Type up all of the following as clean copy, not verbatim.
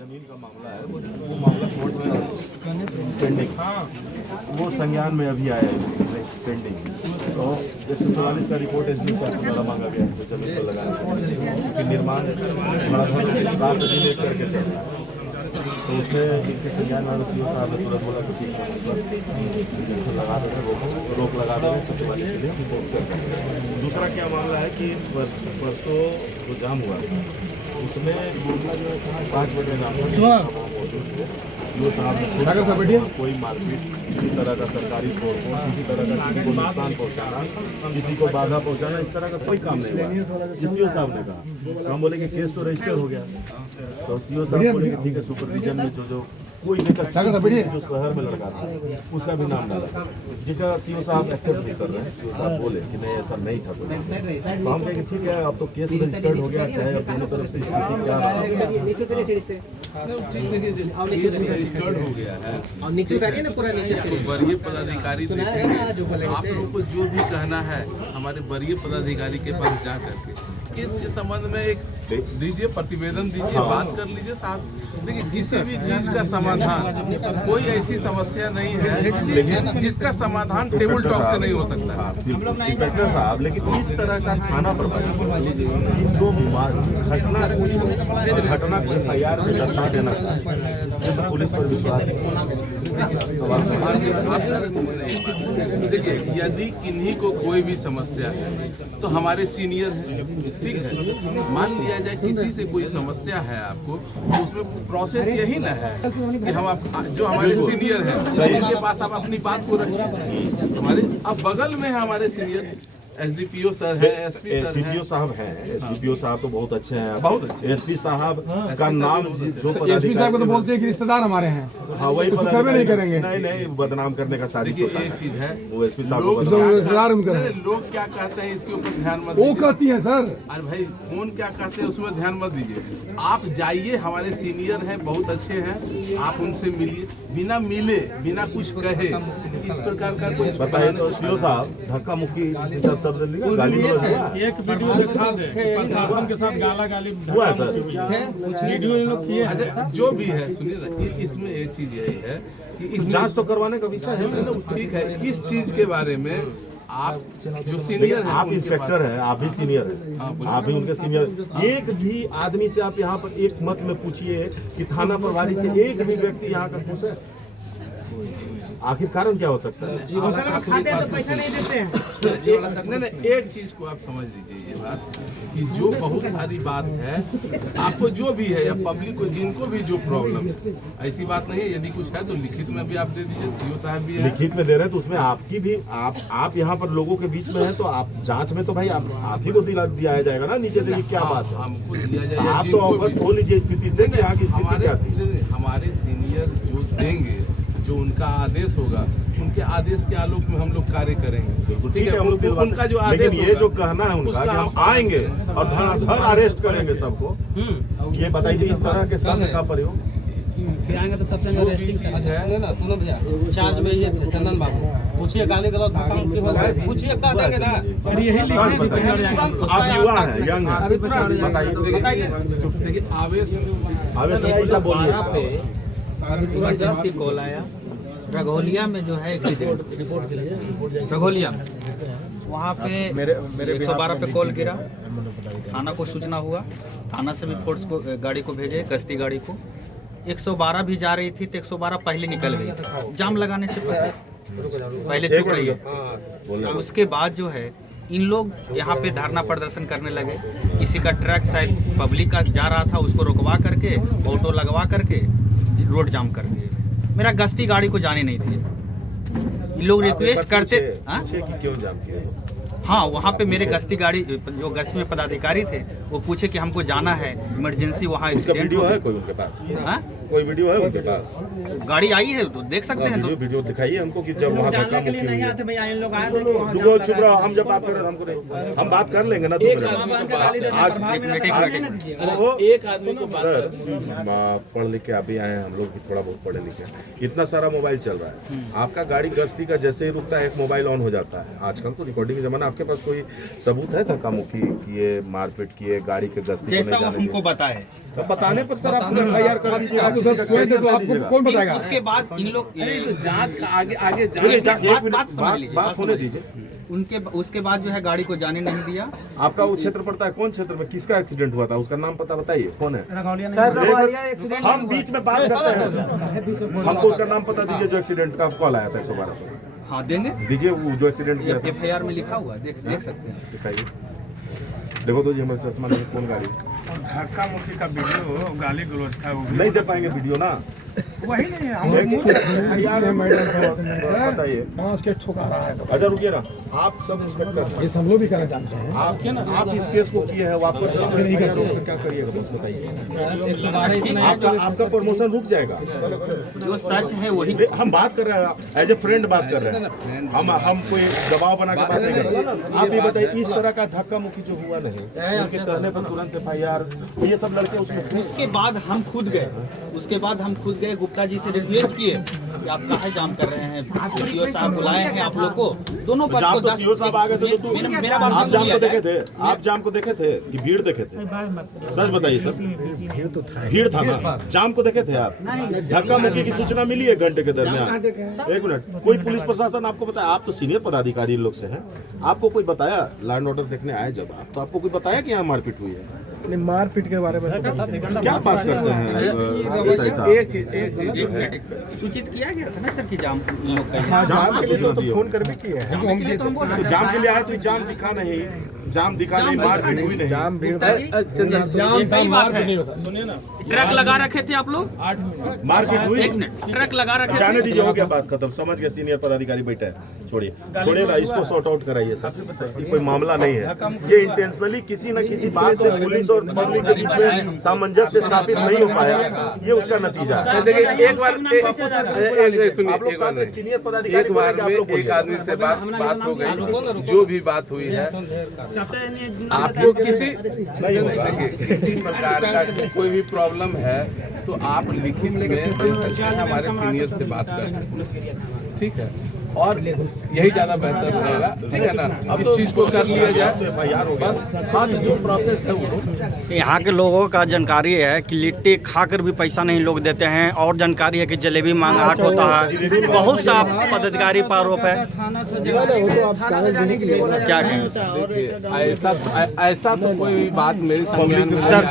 जमीन का मामला है, वो मामला कोर्ट में पेंडिंग, वो संज्ञान में अभी आया है पेंडिंग। तो 144 का रिपोर्ट एसडीओ साहब द्वारा मांगा गया है जमीन पर लगाने क्योंकि निर्माण बड़ा रात दिन एक करके चल रहा है। तो उसमें इनके संज्ञान में सीओ साहब ने तुरंत बोला कि ठीक है उस पर लगा देंगे, रोक लगा देंगे 144 के लिए रिपोर्ट कर देंगे। दूसरा क्या मामला है कि परसों जो जाम हुआ उसमें मामला जो 5 बजे जाम मौजूद थे। सीओ साहब ने कोई मारपीट, किसी तरह का सरकारी तोड़फोड़, किसी तरह का किसी को नुकसान पहुंचाना, किसी को बाधा पहुंचाना, इस तरह का कोई काम नहीं हुआ। सीओ साहब ने कहा, हम बोले कि केस तो रजिस्टर हो गया। तो सीओ साहब बोले कि ठीक है सुपरविजन में जो कोई नेता जो शहर में लड़का था उसका भी नाम डाला, जिसका सीओ साहब एक्सेप्ट नहीं कर रहे हैं। सीओ साहब बोले कि नहीं ऐसा नहीं था कोई। तो हम कहें कि ठीक है अब तो केस रजिस्टर्ड हो गया, चाहे अब दोनों तरफ से स्थिति क्या रजिस्टर्ड हो गया है और नीचे उतारिए ना पूरा नीचे से वरीय पदाधिकारी देखेंगे। आप लोगों को जो भी कहना है हमारे वरीय पदाधिकारी के पास जा करके केस के संबंध में एक दीजिए, प्रतिवेदन दीजिए, बात कर लीजिए साहब। देखिए किसी भी चीज का समाधान, कोई ऐसी समस्या नहीं है जिसका समाधान टेबल टॉक से नहीं हो सकता। इंस्पेक्टर साहब, लेकिन इस तरह का थाना पर जो घटना को FIR में दर्शा देना तो पुलिस पर विश्वास देखिए यदि किन्हीं को कोई भी समस्या है तो हमारे सीनियर हैं, ठीक है। मान लिया जाए किसी से कोई समस्या है आपको, तो उसमें प्रोसेस यही ना है कि हम जो हमारे सीनियर हैं उनके पास आप अपनी बात को रखिए। हमारे अब बगल में है हमारे सीनियर एसडीपीओ सर है, एसपी सर है, साहब हैं। एसडीपीओ साहब तो बहुत अच्छे हैं, बहुत अच्छे। एसपी साहब का नाम जो एसपी साहब को तो बोलते हैं कि रिश्तेदार हमारे हैं। हाँ वही सर्वे नहीं करेंगे। नहीं बदनाम करने का साजिश होता है। एक चीज है वो एसपी साहब लोग क्या कहते हैं इसके ऊपर ध्यान मत वो कहती है सर। अरे भाई कौन क्या कहते हैं उसमें ध्यान मत दीजिए। आप जाइए, हमारे सीनियर हैं, बहुत अच्छे हैं, आप उनसे मिलिए। बिना मिले बिना कुछ कहे इस प्रकार का कोई बताइए। तो सीओ साहब धक्का मुक्की जैसा शब्द लिया, गाली एक वीडियो दिखा दे प्रशासन के साथ गाला गाली हुआ है सर। वीडियो ये लोग किए हैं। अच्छा जो भी है सुनिए ना, इसमें एक चीज यही है कि इस जांच तो करवाने का विषय है ना। ठीक है, इस चीज के बारे में आप जो सीनियर हैं, आप इंस्पेक्टर हैं, आप भी सीनियर हैं, आप भी उनके सीनियर। एक भी आदमी से आप यहाँ पर एक मत में पूछिए कि थाना प्रभारी से एक भी व्यक्ति यहाँ का पूछे, आखिर कारण क्या हो सकता है? पैसा नहीं देते हैं। नहीं, एक चीज को आप समझ लीजिए ये बात कि जो बहुत सारी बात है आपको जो भी है या पब्लिक को जिनको भी जो प्रॉब्लम है, ऐसी बात नहीं है। यदि कुछ है तो लिखित में भी आप दे दीजिए, सीओ साहब भी है लिखित में दे रहे हैं तो उसमें आपकी भी आप यहाँ पर लोगों के बीच में है तो आप जांच में तो भाई आप ही को दिया जाएगा ना। नीचे देखिए क्या बात है, हमको दिया आप जाए तो अवगत हो लीजिए स्थिति से कि यहाँ की स्थिति क्या थी। हमारे सीनियर जो देंगे, जो उनका आदेश होगा, उनके आदेश के आलोक में हम लोग कार्य करेंगे। ठीक है, उनका जो आदेश, लेकिन ये जो कहना है उनका कि हम आएंगे और धर अरेस्ट करेंगे सबको, ये बताइए इस तरह के शब्द का प्रयोग फिर आएंगे तो सबसे ना सुनो भैया, चार्ज में ये थे चंदन बाबू, पूछिए गाली गलौज धक्का मुक्की हो गया, पूछिए कह देंगे ना। आप युवा हैं, यंग हैं, बताइए। देखिए आवेश में ऐसा बोलिए। अभी तुरंत जस्ट ही कॉल आया रघोलिया में जो है एक्सीडेंट रिपोर्ट के लिए, रघोलिया में वहाँ पे 112 पे कॉल गिरा, थाना को सूचना हुआ, थाना से भी फोर्स को गाड़ी को भेजे, गश्ती गाड़ी को। 112 भी जा रही थी तो 112 पहले निकल गई, जाम लगाने से पहले चुक रही है। उसके बाद जो है इन लोग यहाँ पे धरना प्रदर्शन करने लगे। किसी का ट्रक शायद पब्लिक का जा रहा था, उसको रुकवा करके ऑटो लगवा करके रोड जाम कर दिए। मेरा गश्ती गाड़ी को जाने नहीं दिए। इन लोग रिक्वेस्ट करते कि क्यों जाम किया? हाँ, वहाँ पे मेरे गश्ती गाड़ी जो गश्ती में पदाधिकारी थे वो पूछे कि हमको जाना है इमरजेंसी, वहाँ एक्सीडेंट वीडियो है कोई उनके पास? हाँ, कोई वीडियो है उनके पास? गाड़ी आई है तो देख सकते हैं। तो वीडियो दिखाइए हमको कि जब वहाँ जानने के लिए नहीं आते भैया, इन लोग आए थे कि वहाँ चुप रहो, हम जब बात कर रहे हमको नहीं, हम बात कर लेंगे ना दूसरे। एक आदमी को पढ़ लिख के आप भी आए हैं, हम लोग भी थोड़ा बहुत पढ़े लिखे हैं। इतना सारा मोबाइल चल रहा है, आपका गाड़ी गश्ती का जैसे ही रुकता है एक मोबाइल ऑन हो जाता है। आजकल तो रिकॉर्डिंग का जमाना, आपके पास कोई सबूत है धक्का मुक्की किए, मारपीट किए, गाड़ी के गश्ती जैसा वो हमको बताए, तो बताने पर सर आप FIR कर दीजिए। आप तो सर सोए थे तो आपको कौन बताएगा? उसके बाद इन लोग जांच का आगे बात होने दीजिए। उसके बाद जो है गाड़ी को जाने नहीं दिया। आपका वो क्षेत्र पड़ता है, कौन क्षेत्र में किसका एक्सीडेंट हुआ था, उसका नाम पता बताइए, कौन है? हम बीच में बात करते हैं, हमको उसका नाम पता दीजिए जो एक्सीडेंट का कॉल आया था 112 पर। हाँ देंगे, दीजिए वो जो एक्सीडेंट किया था। FIR में लिखा हुआ देख सकते हैं। दिखाइए, देखो तो जी हमारे चश्मा नहीं, कौन गाड़ी? धक्का मुक्की का वीडियो, गाली गलौज का वो नहीं दे पाएंगे वीडियो ना, वही नहीं हम बताइए। 5 के ठोका रहा है। अच्छा रुकिए ना, आप सब इंस्पेक्टर, ये सब लोग भी करना जानते हैं। आप इस केस को किए हैं, वापस नहीं करते तो क्या करिएगा बस बताइए। आपका प्रमोशन रुक जाएगा। जो सच है वही हम बात कर रहे हैं, एज ए फ्रेंड बात कर रहे हैं, हम कोई दबाव बना के बात नहीं कर रहे। आप ये बताइए, इस तरह का धक्का मुक्की जो हुआ नहीं, उनके कहने पर तुरंत FIR, ये सब लड़के उसमें। उसके बाद हम खुद गए, गुप्ता जी से रिक्वेस्ट किए कि आप काहे जाम कर रहे हैं, सीओ साहब बुलाए हैं आप लोग को, दोनों पक्ष को। तो सीओ साहब आ गए थे तो मेरा बात आप जाम को देखे थे? आप जाम को देखे थे कि भीड़ देखे थे? सच बताइए सर, भीड़ था ना, जाम को देखे थे आप? धक्का मुक्की की सूचना मिली 1 घंटे के दरमियान। 1 मिनट, कोई पुलिस प्रशासन आपको बताया? आप तो सीनियर पदाधिकारी इन लोग से हैं, आपको कोई बताया? लॉ एंड ऑर्डर देखने आए जब आप, तो आपको कोई बताया कि यहाँ मारपीट हुई है? मारपीट के बारे में क्या बात करते हैं? एक चीज जो है सूचित किया गया था ना सर कि जाम लोग का जाम के लिए तो फोन करके किए हैं, तो जाम के लिए आए तो जाम दिखा नहीं, जाम दिखा नहीं, मारपीट हुई नहीं। जाम भीड़ सही बात है। सुनिए ना, ट्रक लगा रखे थे आप लोग, मारपीट हुई? ट्रक लगा रखे जाने दीजिए, हो गया बात खत्म, समझ गए। सीनियर पदाधिकारी बैठे हैं, छोड़िए ना, इसको सॉर्ट आउट कराइए सर, ये कोई मामला नहीं है। ये इंटेंशनली किसी न किसी बात से पुलिस और पब्लिक के बीच में सामंजस्य स्थापित नहीं हो पाया, ये उसका नतीजा है। देखिए, एक बार सुनिए, आप लोग साथ में सीनियर पदाधिकारी, एक बार में एक आदमी से बात हो गई, जो भी बात हुई है, आपको किसी प्रकार का कोई भी प्रॉब्लम है तो आप लिखित में दे सकते हैं, हमारे सीनियर से बात कर सकते हैं, ठीक है, और यही ज्यादा बेहतर रहेगा, ठीक है ना। इस चीज को कर लिया जाए बस। हाँ, तो जो प्रोसेस है वो यहाँ के लोगों का जानकारी है कि लिट्टी खाकर भी पैसा नहीं लोग देते हैं, और जानकारी है कि जलेबी मांगाहट होता है, बहुत सा पदाधिकारी पर आरोप है। क्या कहें? देखिए, ऐसा तो कोई भी बात मेरे संज्ञान में सर,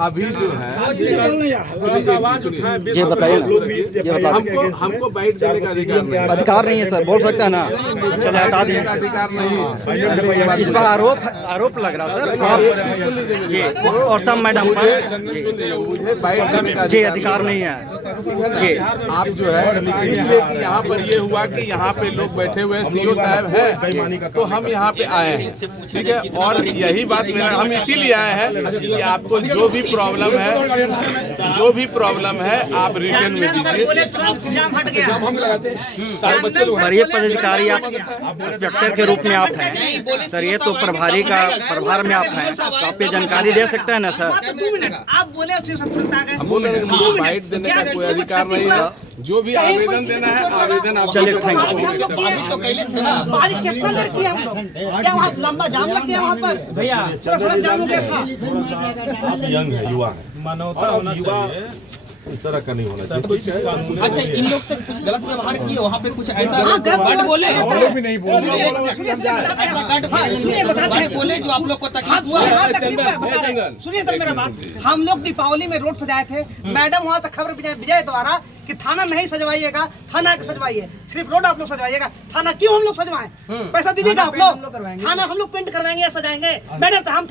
अभी जो है ये बताइए, हमको बाइट देने का अधिकार नहीं है सर, बोल सकते हैं ना? चले हटा दें, अधिकार नहीं। इस पर आरोप लग रहा सर जी, और सब मैडम पर मुझे बाइट देने का जी अधिकार नहीं है जी। आप जो है इसलिए कि यहाँ पर ये हुआ कि यहाँ पे लोग बैठे हुए हैं, सीओ साहब है, तो हम यहाँ पे आए हैं, ठीक है, और यही बात मेरा, हम इसीलिए आए हैं कि आपको जो भी प्रॉब्लम है आप रिटर्न में दीजिए। वरीय पदाधिकारी आप इंस्पेक्टर के रूप में आप हैं सर, ये तो प्रभार में आप हैं, तो आप ये जानकारी दे सकते हैं ना सर? आप बोले हम बोल रहे हैं कि मुझे बाइट देने का कोई अधिकार नहीं है, जो भी आवेदन देना है आवेदन आप चलिए, थैंक यू। क्या वहाँ लंबा जाम लग गया वहाँ पर भैया, जाम हो गया था। आप यंग है, युवा है, मानवता होना चाहिए, इस तरह का नहीं होना चाहिए, ठीक है। अच्छा, इन लोग से कुछ गलत व्यवहार किए वहाँ पे, कुछ ऐसा गलत बोले भी नहीं बोल बोले जो आप लोग को तकलीफ हुआ? सुनिए सर मेरा बात, हम लोग दीपावली में रोड सजाए थे, मैडम वहाँ से खबर विजय द्वारा कि थाना नहीं सजवाइएगा, थाना के सजवाइए, सिर्फ रोड आप लोग सजवाइएगा, थाना क्यों हम लोग सजवाएं? पैसा दीजिएगा आप लोग, थाना हम लोग पेंट करवाएंगे या सजाएंगे? मैडम तो हम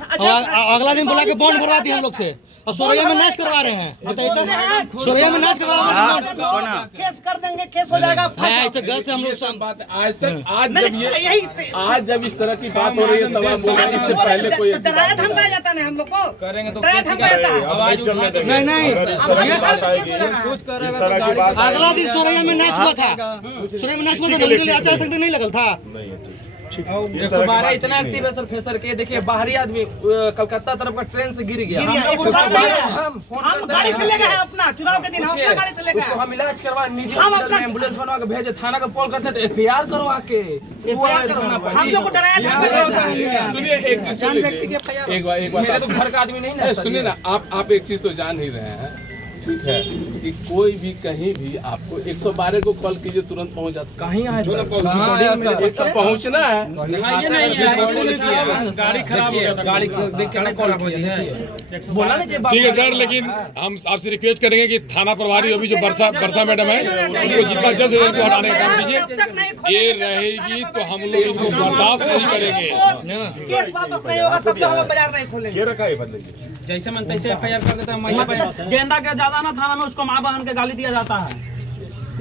अगला दिन बुला के बॉन्ड भरवा दिए हम लोग से, और सोरैया में नाच करवा रहे हैं, सोरैया में नाच करवा रहे हैं, केस कर देंगे, केस हो जाएगा। ऐसे गलत से हम लोग बात आज जब इस तरह की बात हो रही है तब आप बोल रहे हैं इससे पहले कोई डराया धमकाया जाता है हम लोग को, करेंगे तो डराया धमकाया जाता है। नहीं, कुछ अगला दिन सोरैया में नाच हुआ था, सोरैया में नाच हुआ था, आचार संहिता नहीं लगल था। नहीं है, ठीक। 112 इतना एक्टिव है सर फेसर के, देखिए बाहरी आदमी कलकत्ता तरफ का ट्रेन से गिर गया, हम गाड़ी से ले गए अपना चुनाव के दिन, हम अपना गाड़ी से ले गए, उसको हम इलाज करवा निजी हॉस्पिटल में एम्बुलेंस बनवा के भेजे, थाना का कॉल करते तो FIR करवा के हम लोग को डराया था। सुनिए एक चीज सुन लीजिए, एक बात तो घर का आदमी नहीं ना, सुनिए ना, आप एक चीज तो जान ही रहे हैं, ठीक है, कि कोई भी कहीं भी आपको 112 को कॉल कीजिए तुरंत पहुंच जाता। कहीं आए सर, पहुंचना है, गाड़ी खराब हो गया था, गाड़ी देख के कॉल कीजिए, बोला नहीं ठीक है सर, लेकिन हम आपसे रिक्वेस्ट करेंगे कि थाना प्रभारी अभी जो वर्षा मैडम है उनको जितना जल्द से जल्द हटाने का काम कीजिए। ये रहेगी तो हम लोग इनको बर्दाश्त नहीं करेंगे। केस वापस नहीं होगा तब तक हम बाजार नहीं खोलेंगे। ये रखा है बदलेंगे जैसे मन तैसे FIR कर देता है। गेंदा के ज्यादा ना थाना में उसको माँ बहन के गाली दिया जाता है।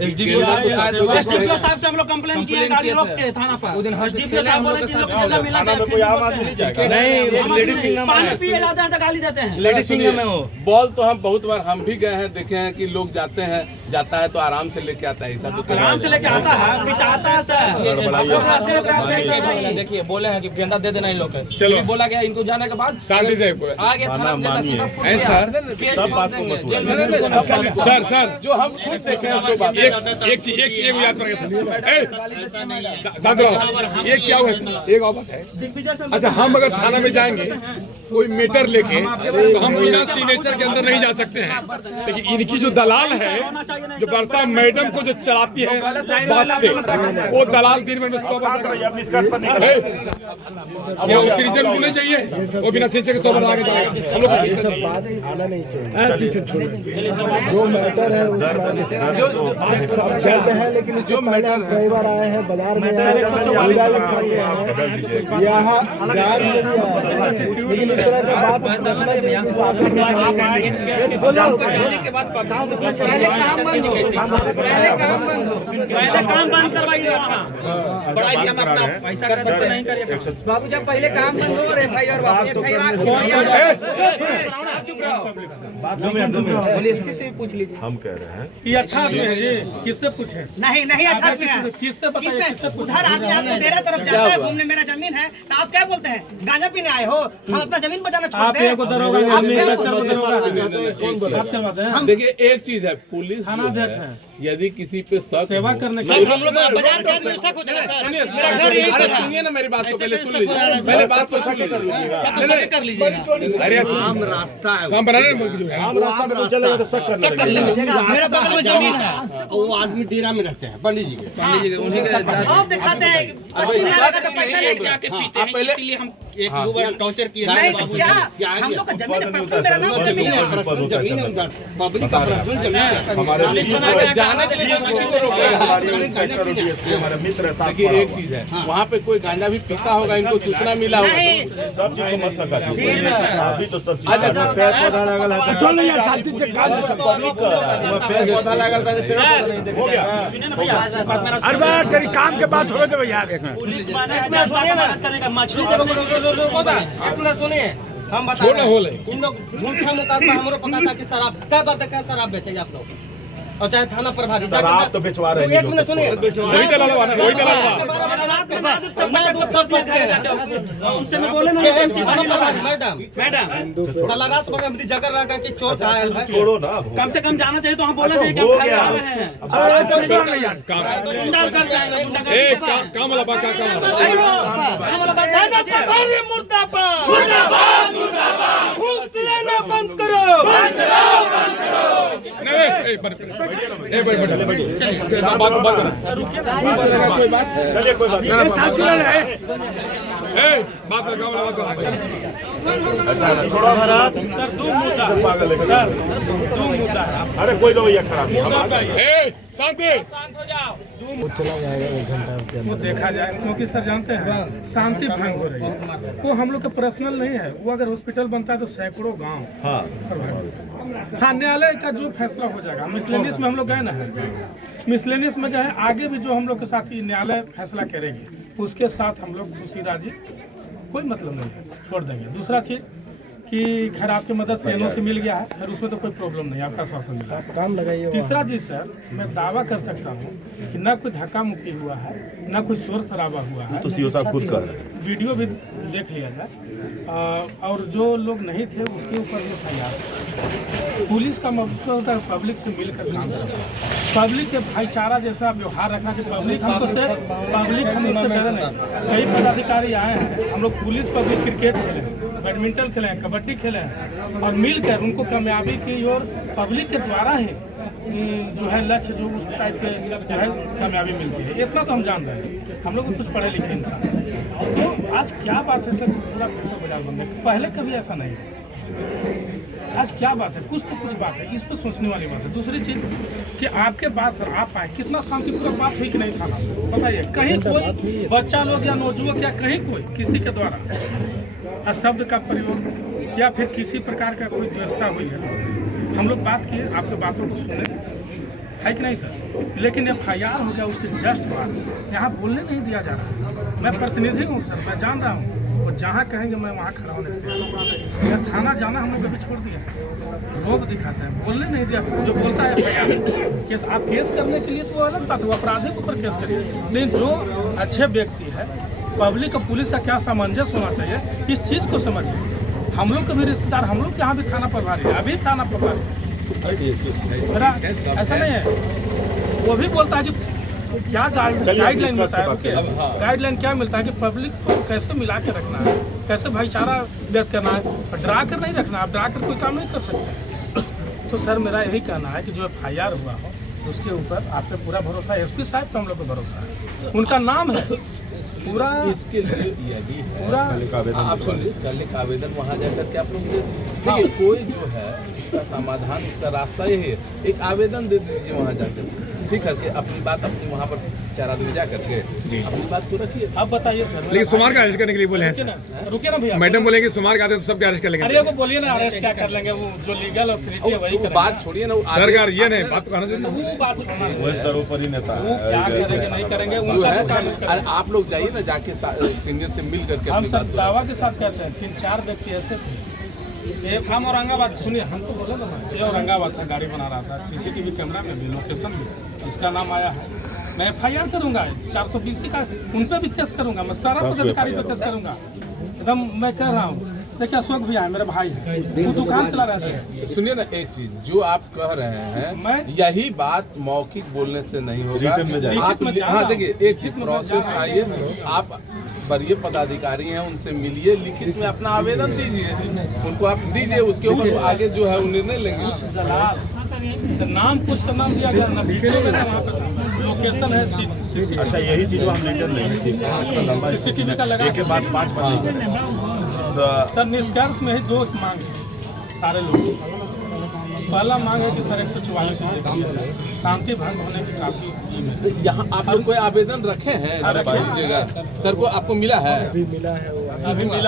SDPO साहब से हम लोग कंप्लेन किए गाड़ी रोक के थाना पर। SDPO साहब बोले कि लोग गेंदा मिला नहीं, पानी पिए जाते हैं तो गाली देते हैं। लेडीज सिंगर में हो बॉल तो हम बहुत बार हम भी गए हैं, देखे हैं कि लोग जाता है तो आराम से लेके आता है, ऐसा तो आराम से लेके आता है, पिटाता है सर। देखिए बोले हैं कि गेंदा दे देना इन लोग को, चलो बोला गया, इनको जाने के बाद शांति से आ गया थाना सर जो हम खुद देखे हैं सो बात। एक चीज याद करेंगे एक चीज एक और बात है। अच्छा, हम अगर थाना में जाएंगे कोई मीटर लेके तो हम बिना सिग्नेचर के अंदर नहीं जा सकते हैं, लेकिन इनकी जो दलाल है, जो वर्षा मैडम को जो चलाती है बात से, वो दलाल दिन में 100 सिग्नेचर उनको नहीं चाहिए, वो बिना सिग्नेचर के 100 बार आगे जाएगा। हम लोग आना नहीं चाहिए, जो मैटर है सब कहते हैं, लेकिन इसको पहले हम कई बार आए हैं, बाजार में आए हैं, यहाँ जांच में भी आए, लेकिन इस तरह की बात पहले काम बंद करवाइए वहाँ। पैसा नहीं करिए बाबू, जब पहले काम बंद हो रहे FIR पूछ लीजिए। हम कह रहे हैं ये अच्छा आदमी है जी, किससे पूछे? नहीं अच्छा आदमी है, किससे पता? उधर आदमी आपको डेरा तरफ जाता है घूमने, मेरा जमीन है तो आप क्या बोलते हैं, गांजा पीने आए हो, हम अपना जमीन बचाना छोड़ते हैं। देखिए एक चीज है, पुलिस है, यदि किसी पे शक सेवा करने सर हम लोग बाजार के आदमी शक होता है सर। मेरा घर यही अरे सुनिए ना मेरी बात को पहले सुन लीजिए, पहले बात को सुन लीजिए, कर लीजिएगा। अरे आम रास्ता है, हम बनाने में आम रास्ता में चलेगा तो शक करना लगेगा। मेरा बगल में जमीन है, वो आदमी डेरा में रहते हैं, पंडित जी के। आप दिखाते हैं पहले हम एक दो बार टॉर्चर किए, नहीं तो क्या हम लोग का जमीन है, पर्सनल मेरा नाम जमीन है, पब्लिक का पर्सनल जमीन है। हमारे जाने के लिए किसी को रोक हमारे मित्र साथ देखिए एक चीज है, वहाँ पे कोई गांजा भी पीता होगा, इनको सूचना मिला होगा, सब चीज को मत लगा अभी तो सब चीज पेड़ पौधा लगल है, सुन यार शांति से काम पेड़ पौधा लगल है, हो गया। सुनिए ना भैया, अरे बात तेरी काम के बात हो गए यार। पुलिस माने करेगा मछली सुनिए, हम बता रहे हैं, इन लोग झूठा मुकदमा हमरो पता था कि शराब क्या करते, क्या शराब बेचेंगे आप लोग, और चाहे थाना प्रभारी शराब तो बेचवा रहे हैं। एक मिनट सुनिए, वही दलाल उससे मैं बोले ना मैडम साला रात भर अपनी जगह रह गए कि चोर घायल है, छोड़ो ना, कम से कम जाना चाहिए तो हम बोलना चाहिए कि हो हम गया। खा रहे हैं। गुंडा कर जाएंगे, गुंडा कर काम वाला बात काम वाला बात है। मुर्दाबाद मुर्दाबाद मुर्दाबाद, घूस लेना बंद करो, बंद करो, बंद करो। कोई बात है, चलिए कोई बात नहीं, छोड़ो भारत, पागल है, अरे कोई रवैया खराब नहीं, शांत हो जाओ, वो चला जाएगा 1 घंटा वो देखा जाए, क्योंकि सर जानते हैं शांति भंग हो रही है, वो हम लोग का पर्सनल नहीं है, वो अगर हॉस्पिटल बनता है तो सैकड़ों गांव हाँ न्यायालय का जो फैसला हो जाएगा। मिसलेनियस में हम लोग गए ना है, मिसलेनियस में गए, आगे भी जो हम लोग के साथ ये न्यायालय फैसला करेगी उसके साथ हम लोग खुशी राजी, कोई मतलब नहीं है, छोड़ देंगे। दूसरा चीज कि खैर आपकी मदद से एनओसी मिल गया है, फिर उसमें तो कोई प्रॉब्लम नहीं, आपका आश्वासन मिला। काम लगाइए। तीसरा चीज सर, मैं दावा कर सकता हूँ कि न कोई धक्का मुक्की हुआ है, न कोई शोर शराबा हुआ है। तो सीओ साहब खुद कह रहे हैं। वीडियो भी देख लिया जाए, और जो लोग नहीं थे उसके ऊपर भी फैयार। पुलिस का मकसद होता है पब्लिक से मिलकर काम करना, पब्लिक के भाईचारा जैसा व्यवहार रखना कि पब्लिक हमको से पब्लिक हम उससे डरे नहीं। कई पदाधिकारी आए हैं, हम लोग पुलिस पब्लिक क्रिकेट खेले हैं, बैडमिंटन खेले हैं, कबड्डी खेले हैं, और मिलकर उनको कामयाबी की और पब्लिक के द्वारा ही जो है लक्ष्य जो उस टाइप के जो है कामयाबी मिलती है। इतना तो हम जान रहे हैं, हम लोग कुछ पढ़े लिखे इंसान हैं। तो आज क्या बात है सर, पूरा पैसा बाजार बंद है, पहले कभी ऐसा नहीं है। आज क्या बात है, कुछ तो कुछ बात है, इस पर सोचने वाली बात है। दूसरी चीज़ कि आपके पास सर आप आए, कितना शांतिपूर्वक बात हुई कि नहीं था, बताइए। कहीं कोई बच्चा लोग या नौजुवक या कहीं कोई किसी के द्वारा शब्द का प्रयोग या फिर किसी प्रकार का कोई व्यवस्था हुई है, हम लोग बात किए, आपके बातों को सुने, है कि नहीं सर। लेकिन FIR हो गया उसके जस्ट बाद, यहाँ बोलने नहीं दिया जा रहा। मैं प्रतिनिधि हूँ सर, मैं जान रहा हूँ, और जहाँ कहेंगे मैं वहाँ खड़ा होने के लिए। थाना जाना हम लोग अभी छोड़ दिया है, लोग दिखाते हैं, बोलने नहीं दिया। जो बोलता है FIR केस, आप केस करने के लिए तो वो अलग बात है, अपराधी के ऊपर केस करिए। लेकिन जो अच्छे व्यक्ति है, पब्लिक और पुलिस का क्या सामंजस्य होना चाहिए, इस चीज़ को समझिए। हम लोग के भी रिश्तेदार, हम लोग के यहाँ भी थाना प्रभारी है, अभी थाना प्रभारी है, ऐसा नहीं है। वो भी बोलता है कि क्या गाइडलाइन मिलता है, गाइडलाइन क्या मिलता है कि पब्लिक को कैसे मिला के रखना है, कैसे भाईचारा व्यक्त करना है, डरा कर नहीं रखना। आप डरा कर कोई काम नहीं कर सकते। तो सर मेरा यही कहना है कि जो FIR हुआ हो उसके ऊपर आप पे पूरा भरोसा है। SP साहब तो हम लोग को भरोसा है, उनका नाम है पूरा। इसके लिए यही पूरा आप सुनिए, कल एक आवेदन वहाँ जाकर के आप लोग देखिए, कोई जो है उसका समाधान, उसका रास्ता यही है, एक आवेदन दे दीजिए वहाँ जाकर, ठीक करके अपनी बात अपनी वहाँ पर 4 आदमी जा करके अपनी बात को रखिए। अब बताइए सर। लेकिन सुमार का अरेस्ट करने के लिए बोले हैं, रुकिए ना भैया, मैडम बोलेंगे सुमार का आते तो सबके अरेस्ट कर लेंगे। अरे वो बोलिए ना, अरेस्ट क्या कर लेंगे, वो जो लीगल अथॉरिटी है वही करेंगे। बात छोड़िए ना, सरकार ये नहीं बात कहना चाहिए, वो बात छोड़ना है, वो सर्वोपरि नेता वो क्या करेंगे नहीं करेंगे जो उनका है। तो काम करेंगे। अरे आप लोग जाइए ना, जाके सीनियर से मिल करके हम अपनी सब बात दावा के साथ कहते हैं 3-4 व्यक्ति ऐसे थे। एक हम औरंगाबाद, सुनिए हम तो बोले ना, ये औरंगाबाद था, गाड़ी बना रहा था, CCTV कैमरा में भी, लोकेशन भी, इसका नाम आया है। मैं FIR करूंगा, 420 का उन पर भी केस करूंगा, मैं सारा पदाधिकारी पे केस करूंगा एकदम। मैं कह रहा हूँ, देखिए अशोक भैया मेरा भाई है, वो दुकान चला रहे थे। सुनिए ना, एक चीज जो आप कह रहे हैं, यही बात मौखिक बोलने से नहीं होगा। आप हाँ देखिए, एक चीज प्रोसेस आइए, आप वरीय पदाधिकारी हैं, उनसे मिलिए, लिखित में अपना आवेदन दीजिए, उनको आप दीजिए, उसके ऊपर आगे जो है वो निर्णय लेंगे। नाम कुछ का नाम दिया गया ना, लोकेशन है। अच्छा यही चीज हम डिटेल नहीं, CCTV का लगा, एक के बाद 5 बनेंगे। सर निष्कर्ष में ही 2 मांग है सारे लोग। पहला मांग है कि सर 144 शांति भंग होने की काफी। यहाँ आप लोग कोई आवेदन रखे हैं, दीजिएगा सर को, आपको मिला है? अभी मिला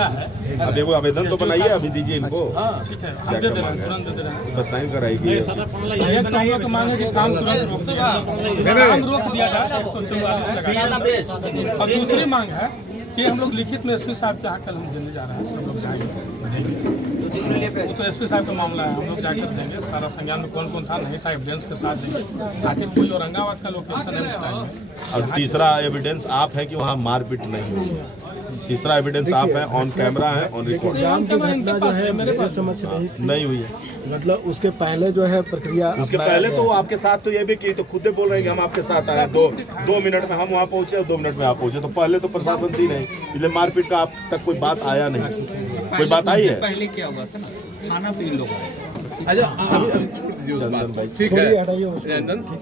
है। अब वो आवेदन तो बनाइए, अभी दीजिए इनको। हाँ ठीक है, हम दे दे रहे हैं, तुरंत दे दे रहे हैं। बस साइन कराएगी। एक तो हम लोग की मांग है कि काम तुरंत रोक दिया जाए, काम रोक दिया जाए, 144 लगा। और दूसरी मांग है कि हम लोग लिखित में SP साहब के यहाँ कल हम देने जा रहे हैं, सब लोग जाएंगे देंगे। वो तो SP साहब का मामला है, हम लोग जाकर देंगे सारा संज्ञान में कौन कौन था नहीं था, एविडेंस के साथ देंगे। आखिर कोई औरंगाबाद का लोकेशन है उस टाइम। और तीसरा एविडेंस आप है कि वहाँ मारपीट नहीं हुई। तीसरा एविडेंस आप है, ऑन कैमरा है, ऑन रिकॉर्ड नहीं हुई है। मतलब उसके पहले जो है प्रक्रिया, उसके पहले तो आपके साथ तो ये भी की, तो खुद बोल रहे हैं कि हम आपके साथ आए, 2 मिनट में हम वहाँ पहुँचे और 2 मिनट में आप पहुँचे। तो पहले तो प्रशासन थी नहीं, इसलिए मारपीट का आप तक कोई बात आया नहीं। कोई बात आई है? पहले क्या हुआ था ना, खाना पे इन लोग अच्छा अभी छोड़ दीजिए उस बात को, ठीक है,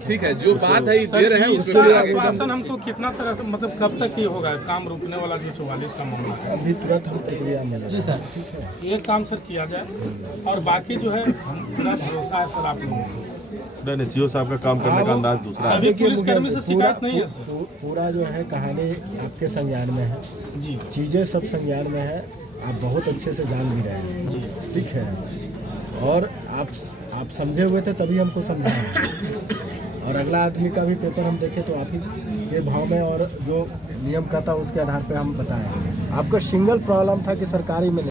ठीक है, जो बात है दे रहे हैं उसके लिए आश्वासन हमको कितना तरह से, मतलब कब तक ये होगा काम रुकने वाला जो 44 का मामला है? अभी तुरंत हम प्रक्रिया में। जी सर, ये काम सर किया जाए, और बाकी जो है हम पूरा भरोसा है सर आप लोगों को। नहीं, सीओ साहब का काम करने का अंदाज दूसरा है। अभी पुलिसकर्मी से शिकायत नहीं है सर, पूरा जो है कहानी आपके संज्ञान में है जी, चीज़ें सब संज्ञान में है, आप बहुत अच्छे से जान भी रहे हैं जी, ठीक है। और आप समझे हुए थे तभी हमको समझाए, और अगला आदमी का भी पेपर हम देखें तो आप ही के भाव में और जो नियम का था उसके आधार पे हम बताएं। आपका सिंगल प्रॉब्लम था कि सरकारी में